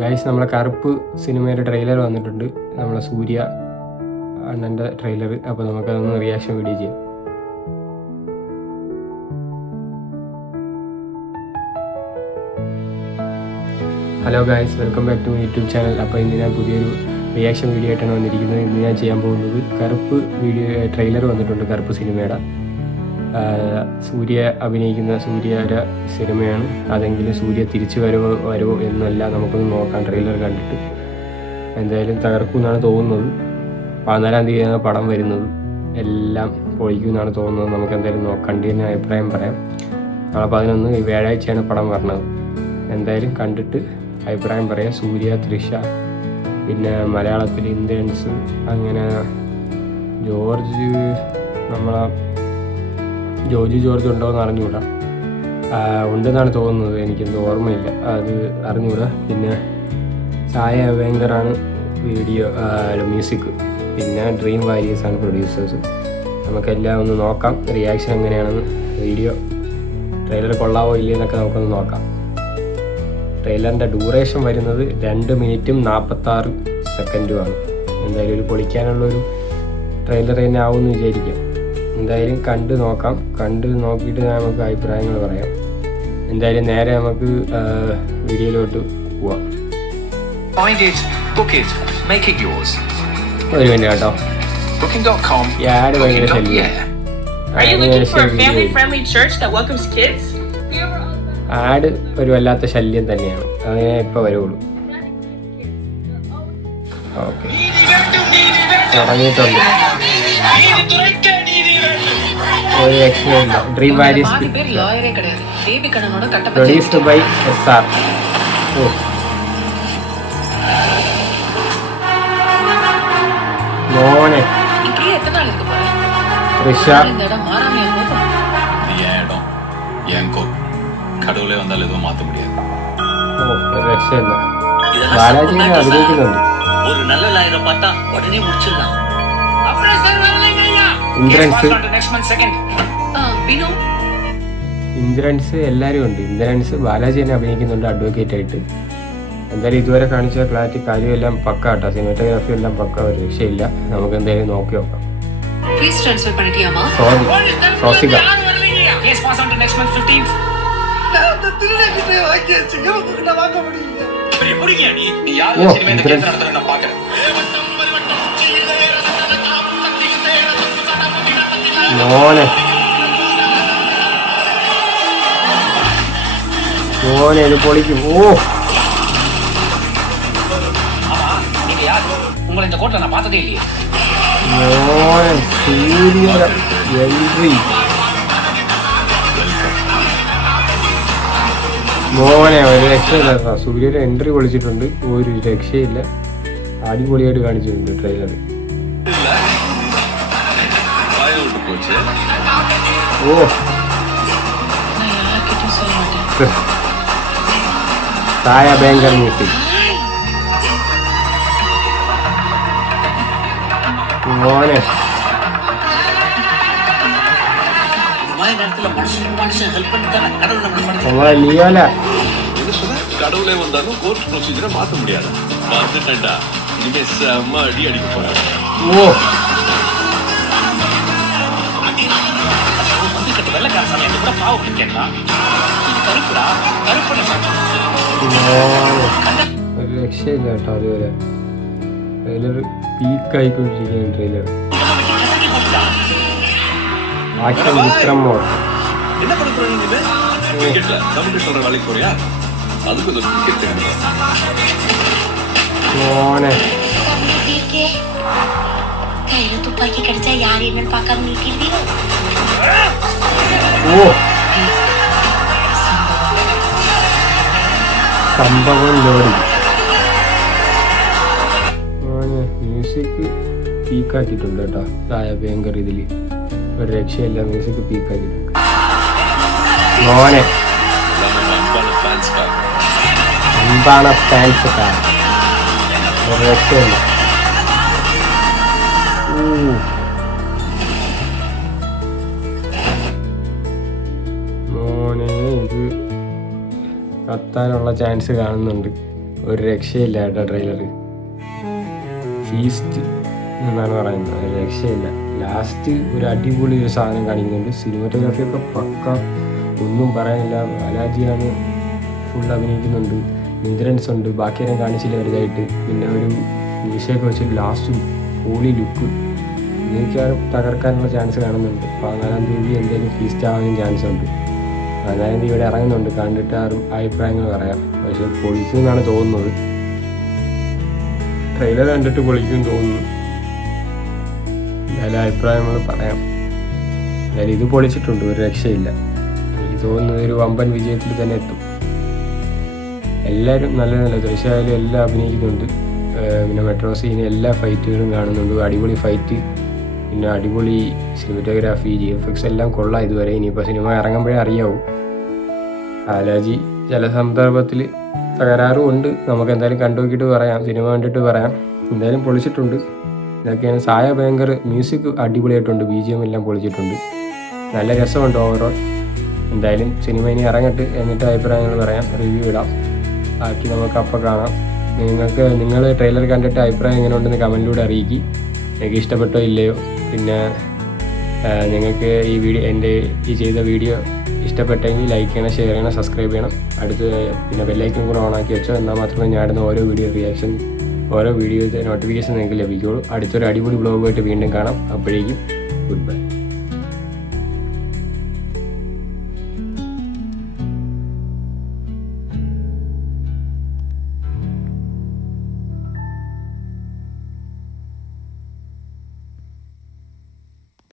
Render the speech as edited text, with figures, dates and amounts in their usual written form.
Guys, നമ്മളെ കറുപ്പ് സിനിമയുടെ ട്രെയിലർ വന്നിട്ടുണ്ട്. നമ്മളെ സൂര്യ അണ്ണൻ്റെ ട്രെയിലർ. അപ്പോൾ നമുക്കതൊന്ന് റിയാക്ഷൻ വീഡിയോ ചെയ്യാം. Hello guys, welcome back to YouTube channel. അപ്പോൾ ഇന്ന് ഞാൻ പുതിയൊരു റിയാക്ഷൻ വീഡിയോ ആയിട്ടാണ് വന്നിരിക്കുന്നത്. ഇന്ന് ഞാൻ ചെയ്യാൻ പോകുന്നത് കറുപ്പ് ട്രെയിലർ വന്നിട്ടുണ്ട്. കറുപ്പ് സിനിമയുടെ സൂര്യ അഭിനയിക്കുന്ന സൂര്യയുടെ സിനിമയാണ്. അതെങ്കിലും സൂര്യ തിരിച്ചു വരുമോ എന്നല്ല നമുക്കൊന്ന് നോക്കാം ട്രെയിലർ കണ്ടിട്ട്. എന്തായാലും തകർക്കും എന്നാണ് തോന്നുന്നത്. 14-ാം തീയതിയാണ് പടം വരുന്നത്. എല്ലാം പൊളിക്കും എന്നാണ് തോന്നുന്നത്. നമുക്ക് എന്തായാലും കണ്ടതിന് അഭിപ്രായം പറയാം. നാളെ 11 വ്യാഴാഴ്ചയാണ് പടം പറഞ്ഞത്. എന്തായാലും കണ്ടിട്ട് അഭിപ്രായം പറയാം. സൂര്യ, തൃഷ, പിന്നെ മലയാളത്തിൽ ഇന്ദ്രൻസ്, അങ്ങനെ ജോർജ് ഉണ്ടോ എന്ന് അറിഞ്ഞുകൂടാ. ഉണ്ടെന്നാണ് തോന്നുന്നത്, എനിക്കെന്തോ ഓർമ്മയില്ല, അത് അറിഞ്ഞുകൂടാ. പിന്നെ ചായ ഭയങ്കരാണ് വീഡിയോ മ്യൂസിക്, പിന്നെ ഡ്രീം വാരിയേഴ്സ് ആണ് പ്രൊഡ്യൂസേഴ്സ്. നമുക്കെല്ലാം ഒന്ന് നോക്കാം റിയാക്ഷൻ എങ്ങനെയാണെന്ന്. വീഡിയോ ട്രെയിലർ കൊള്ളാവോ ഇല്ലേ എന്നൊക്കെ നമുക്കൊന്ന് നോക്കാം. ട്രെയിലറിൻ്റെ ഡ്യൂറേഷൻ വരുന്നത് 2 മിനിറ്റും 46 സെക്കൻഡുമാണ്. എന്തായാലും ഒരു പൊളിക്കാനുള്ളൊരു ട്രെയിലർ തന്നെ ആവുമെന്ന് വിചാരിക്കാം. എന്തായാലും കണ്ട് നോക്കാം. കണ്ട് നോക്കിയിട്ട് നമുക്ക് അഭിപ്രായങ്ങൾ പറയാം. എന്തായാലും നേരെ നമുക്ക് വീഡിയോയിലോട്ട് പോവാം. ഒരു മിനിറ്റ് കേട്ടോ. ആഡ് ഭയങ്കര ശല്യം. ആഡ് ഒരു വല്ലാത്ത ശല്യം തന്നെയാണ്. അങ്ങനെ ഇപ്പോൾ വരുള്ളൂ. ഓക്കെ, തുടങ്ങിയിട്ടുണ്ട്. ഒരു രക്ഷയില്ല. Dream Warriors produced by SR. മോനെ ரிஷா கடவுளே வந்தாலும் எதுவும் மாற்ற முடியாது. பாலாஜி அபிநயிக்குന്നുണ്ട്. ஒரு நல்ல லாயரை பார்த்தா உடனே முடிச்சிடலாம். ഇന്ദ്രൻസ് എല്ലാവരും ഉണ്ട്. ഇന്ദ്രൻസ് ബാലാജി തന്നെ അഭിനയിക്കുന്നുണ്ട് അഡ്വക്കേറ്റ് ആയിട്ട്. എന്തായാലും ഇതുവരെ കാണിച്ച ക്ലാരിറ്റി കാര്യമെല്ലാം പക്ക കേട്ടോ. സിനിമാറ്റോഗ്രാഫി എല്ലാം പക്ക, ഒരു രക്ഷയില്ല. നമുക്ക് എന്തായാലും നോക്കി നോക്കാം. സോസിക മോനെ ഇത് പൊളിക്കും. உங்களை இந்த கோட்ல நான் பார்த்ததே இல்லையே. സൂര്യ എൻട്രി. മോനെ ഒരു രക്ഷയില്ല. സൂര്യയുടെ എൻട്രി പൊളിച്ചിട്ടുണ്ട്. ഒരു രക്ഷയില്ല. അടിപൊളിയായിട്ട് കാണിച്ചിട്ടുണ്ട് ട്രെയിലർ. സായ ഭയങ്കര മ്യൂസിക്. മോനെ லியோல கடவுளே வந்தாலும் கோர்ட் ப்ரொசீஜரை மாற்ற முடியாது. பார்த்துட்டேன்டா, இனிமே செம்ம அடி அடிக்க போறேன். வந்து கட்ட வெள்ளக்கார சமயம் கூட பாவம் கேட்கலாம். கருப்புடா, கருப்புட ഒരു രക്ഷയില്ല കേട്ടോ. അതുവരെ ട്രെയിലർ പീക്കായിക്കൊണ്ടിരിക്കുകയാണ്. Trailer action Vikram mode. என்ன பண்ண போறீங்க நீங்க? கிரிக்கெட்ல தமிழ் சொல்ற வேலைக்கு போறியா? அதுக்கு ஒரு கிரிக்கெட் தேவை. മോനെ கையில துப்பாக்கி கிடைச்சா யார் என்னன்னு பார்க்காம நிற்கிறீங்க. സംഭവം ലോറി. മോനെ മ്യൂസിക് പീക്കാക്കിയിട്ടുണ്ട് കേട്ടോ. തായ ഭയങ്കര ഇതിൽ ഒരു രക്ഷയില്ല. മ്യൂസിക് പീക്കാക്കിയിട്ടുണ്ട്. മോനെ അമ്പാണ ഫാൻസ് ഒരു രക്ഷയില്ല. മോനെ ഇത് കത്താനുള്ള ചാൻസ് കാണുന്നുണ്ട്. ഒരു രക്ഷയില്ല കേട്ടോ ട്രെയിലർ. ഫീസ്റ്റ് എന്നാണ് പറയുന്നത്, ഒരു രക്ഷയില്ല. ലാസ്റ്റ് ഒരു അടിപൊളി ഒരു സാധനം കാണിക്കുന്നുണ്ട്. സിനിമാറ്റോഗ്രാഫിയൊക്കെ പക്ക, ഒന്നും പറയാനില്ല. ബാലാജിയാണ് ഫുൾ അഭിനയിക്കുന്നുണ്ട്, ഇന്ദ്രൻസ് ഉണ്ട്, ബാക്കിയെല്ലാം കാണിച്ചില്ല വലുതായിട്ട്. പിന്നെ ഒരു മ്യൂസിയൊക്കെ വെച്ചിട്ട് ലാസ്റ്റ് പോളി ലുക്ക്. എനിക്കാരും തകർക്കാനുള്ള ചാൻസ് കാണുന്നുണ്ട്. 14-ാം തീയതി എന്തെങ്കിലും ഫീസ്റ്റ് ആവാനും ചാൻസ് ഉണ്ട്. 14-ാം തീയതി ഇവിടെ ഇറങ്ങുന്നുണ്ട്, കണ്ടിട്ട് ആരും അഭിപ്രായങ്ങൾ പറയാം. പക്ഷെ പൊളിക്കുമെന്നാണ് തോന്നുന്നത്. ട്രെയിലർ കണ്ടിട്ട് പൊളിക്കും തോന്നുന്നു. എന്തായാലും അഭിപ്രായങ്ങൾ പറയാം. എന്തായാലും ഇത് പൊളിച്ചിട്ടുണ്ട്, ഒരു രക്ഷയില്ല. എനിക്ക് തോന്നുന്നത് ഒരു വമ്പൻ വിജയത്തിൽ തന്നെ എത്തും. എല്ലാവരും നല്ല നല്ല ദൃശ്യമായാലും എല്ലാം അഭിനയിക്കുന്നുണ്ട്. പിന്നെ മെട്രോ സീന് എല്ലാ ഫൈറ്റുകളും കാണുന്നുണ്ട്. അടിപൊളി ഫൈറ്റ്, പിന്നെ അടിപൊളി സിനിമാറ്റോഗ്രാഫി, GFX എല്ലാം കൊള്ളാം ഇതുവരെ. ഇനിയിപ്പോൾ സിനിമ ഇറങ്ങുമ്പോഴേ അറിയാവും. ബാലാജി ചില സന്ദർഭത്തിൽ തകരാറും ഉണ്ട്. നമുക്ക് എന്തായാലും കണ്ടു നോക്കിയിട്ട് പറയാം, സിനിമ കണ്ടിട്ട് പറയാം. എന്തായാലും പൊളിച്ചിട്ടുണ്ട്. ഇതൊക്കെയാണ്. സായ ഭയങ്കര മ്യൂസിക് അടിപൊളിയായിട്ടുണ്ട്, BGM എല്ലാം പൊളിച്ചിട്ടുണ്ട്. നല്ല രസമുണ്ട് ഓവറോൾ. എന്തായാലും സിനിമ ഇനി ഇറങ്ങട്ടെ, എന്നിട്ട് അഭിപ്രായങ്ങൾ പറയാം, റിവ്യൂ ഇടാം. ബാക്കി നമുക്ക് അപ്പോൾ കാണാം. നിങ്ങൾ ട്രെയിലർ കണ്ടിട്ട് അഭിപ്രായം എങ്ങനെ ഉണ്ടെന്ന് കമൻറ്റിലൂടെ അറിയിക്കും. നിങ്ങൾക്ക് ഇഷ്ടപ്പെട്ടോ ഇല്ലയോ. പിന്നെ നിങ്ങൾക്ക് ഈ വീഡിയോ, എൻ്റെ ഈ ചെയ്ത വീഡിയോ ഇഷ്ടപ്പെട്ടെങ്കിൽ ലൈക്ക് ചെയ്യണം, ഷെയർ ചെയ്യണം, സബ്സ്ക്രൈബ് ചെയ്യണം. പിന്നെ ബെല്ലൈക്കൺ കൂടെ ഓണാക്കി വെച്ചോ. എന്നാൽ മാത്രമേ ഞാൻ ഇടുന്ന ഓരോ വീഡിയോയുടെ നോട്ടിഫിക്കേഷൻ നിങ്ങൾക്ക് ലഭിക്കുകയുള്ളൂ. അടുത്തൊരു അടിപൊളി വ്ളോഗുമായിട്ട് വീണ്ടും കാണാം. അപ്പോഴേക്കും ഗുഡ് ബൈ.